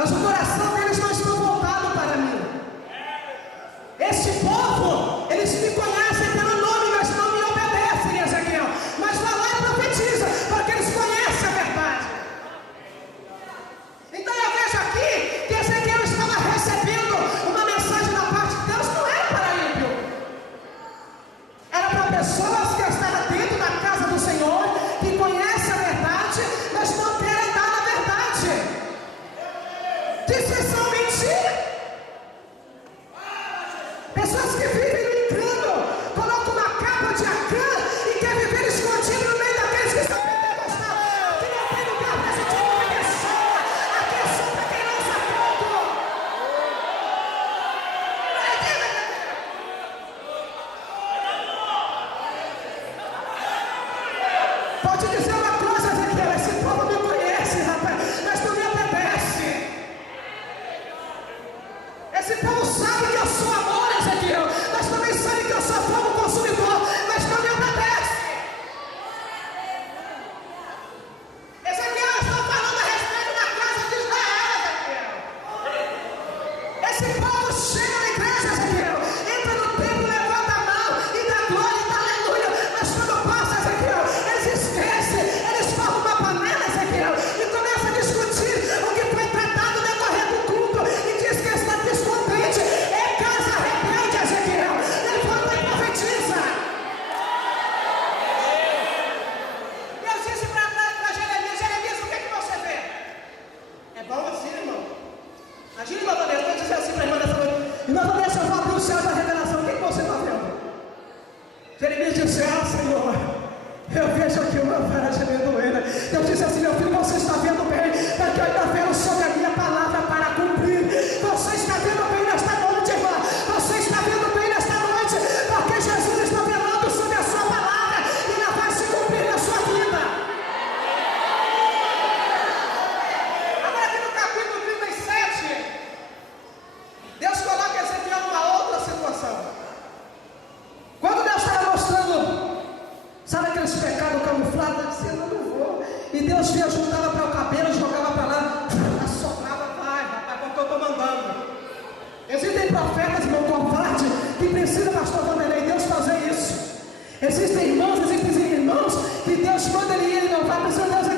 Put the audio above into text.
mas o coração deles não está voltado para mim. Este povo, eles me conhecem pelo nome, mas não me obedecem, Ezequiel. Mas vai lá e profetiza, porque eles conhecem a verdade. Então eu vejo aqui que Ezequiel estava recebendo uma mensagem da parte de Deus, não era para ímpio. Era para pessoas que estavam dentro da casa do Senhor, que conhecem a verdade, mas não querem dar a verdade. Diz que são mentiras. Pessoas que vivem no engano, colocam uma capa de Acã e quer viver escondido no meio daqueles que estão pentecostais, que não tem lugar para esse tipo de pessoa. Aqui é só para quem não usa ponto. Pode dizer uma coisa, Ezequiel, esse povo me conhece, rapaz, mas não me obedece. Esse povo sabe que eu sou amor, Ezequiel, mas também sabe que eu sou fogo consumidor, mas não me obedece. Ezequiel está falando a respeito da casa de Israel, Ezequiel. Esse povo chega na igreja, Ezequiel, entra no templo, levanta a mão e dá glória e dá aleluia, mas quando passa, Ezequiel, eles esquecem, eles formam uma panela, Ezequiel, e começam a discutir o que foi tratado no decorrer do culto, e diz que está descontente. É casa rebelde, Ezequiel. Levanta e profetiza. Deus disse para Jeremias: Jeremias, o que é que você vê? É bom assim, irmão. Imagina, irmã Vanessa, eu vou dizer assim para a irmã dessa noite: irmã Vanessa, eu vou abrir o céu da revelação, o que é que você está vendo? Jeremias disse: ah, Senhor, eu vejo aqui uma vara de amendoeira. Deus disse assim: meu filho, você está vendo bem, porque eu ainda vejo sobre a minha palavra para cumprir. Você está vendo bem nesta noite, irmã. Você está vendo bem nesta noite, porque Jesus está velando sobre a sua palavra e ela vai se cumprir na sua vida. Agora aqui no capítulo 37, Deus coloca Ezequiel numa outra situação. Quando Deus estava mostrando, sabe aqueles pecados camuflados, ele dizia: não vou. E Deus vinha, juntava para o cabelo, jogava para lá, assoprava, vai, rapaz, porque eu estou mandando. Existem profetas, meu covarde, que precisa, pastor Vanderlei, Deus fazer isso. Existem irmãos que Deus manda ele e ele não vai, precisa Deus